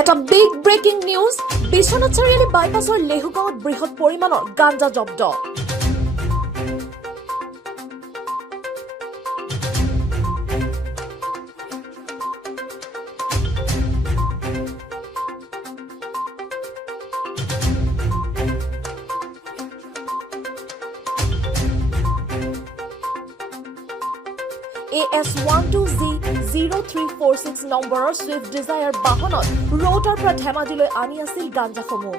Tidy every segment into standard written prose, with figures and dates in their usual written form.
এটা big breaking news Biswanath Chariali বাইপাছৰ লেহুগাঁৱত বৃহৎ পৰিমাণৰ গাঞ্জা জব্দ AS12Z0346 নম্বৰৰ ছুইফট ডিজায়াৰ বাহনত ৰোডৰ পৰা ধেমাজিলৈ আনি আছিল গাঞ্জাসমূহ।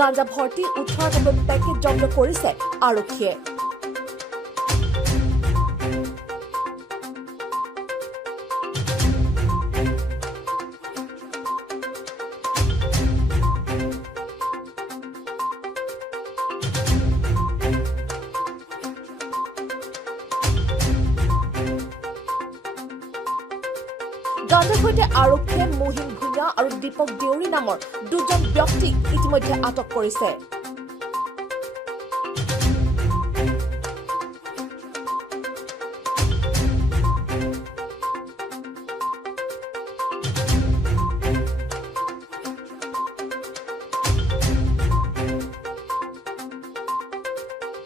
গাঞ্জা ভৰ্তি 18 পেকেট জব্দ কৰিছে আৰক্ষীয়ে। গাঞ্জাৰ সৈতে আৰক্ষীয়ে মহিম ভূঞা আৰু দীপক দেউৰী নামৰ দুজন ব্যক্তিক ইতিমধ্যে আটক কৰিছে।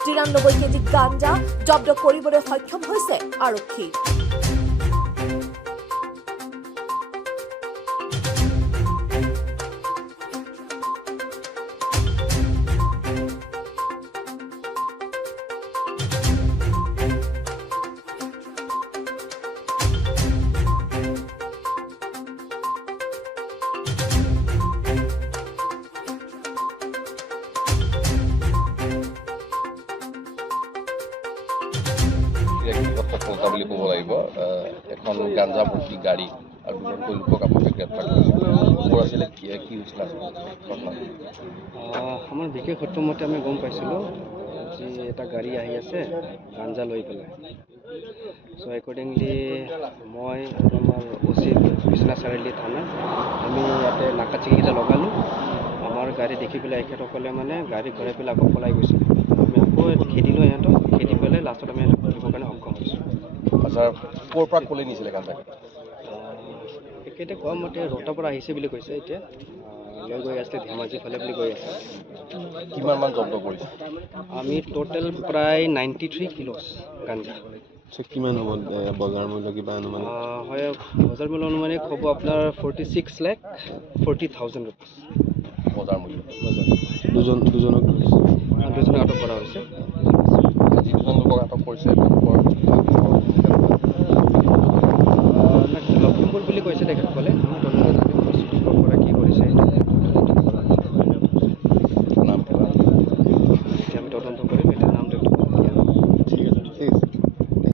$93 কেজি গাঞ্জা জব্দ কৰিবলৈ সক্ষম হৈছে আৰক্ষী। সফলতা বুলি ক'ব লাগিব। এখন গাঞ্জা ভৰ্তি গাড়ী আৰু দুজনকৈ লোকক আপোনালোকে গ্ৰেপ্তাৰ কৰিছে। আছিলে কি হৈছিলে আমাৰ বিশেষ সূত্ৰ মতে আমি গম পাইছিলোঁ যে এটা গাড়ী আহি আছে গাঞ্জা লৈ পেলাই। চ' একৰ্ডিংলি মই আৰু আমাৰ OC বিশ্বনাথ চাৰিআলি থানা আমি ইয়াতে নাকা চিকিকেইটা লগালোঁ। আমাৰ গাড়ী দেখি পেলাই এখেতসকলে মানে গাড়ী ঘূৰাই পেলাই আকৌ পলাই গৈছিল। আমি আকৌ খেদিলোঁ সিহঁতক, খেদি পেলাই লাষ্টত আমি সিহঁতক ধৰিবৰ কাৰণে সক্ষম হৈছোঁ। আচ্ছা, ক'ৰ পৰা ক'লৈ নিছিলে গাঞ্জা? এখেতে কোৱা মতে ৰোডৰ পৰা আহিছে বুলি কৈছে। এতিয়া লৈ গৈ আছিলে ধেমাজি ফালে বুলি কৈ আছে। কিমানমান জব্দ কৰিছে? আমি টোটেল প্ৰায় 93 কিলোছ গাঞ্জা। কিমান হ'ব বজাৰ মূল্য কিবা অনুমান? হয়, বজাৰ মূল্য অনুমানিক হ'ব আপোনাৰ 46,40,000 ৰুপিজ বজাৰ মূল্য। দুজনক আটক কৰা হৈছে। যি দুজন লোকক আটক কৰিছে তেওঁলোকৰ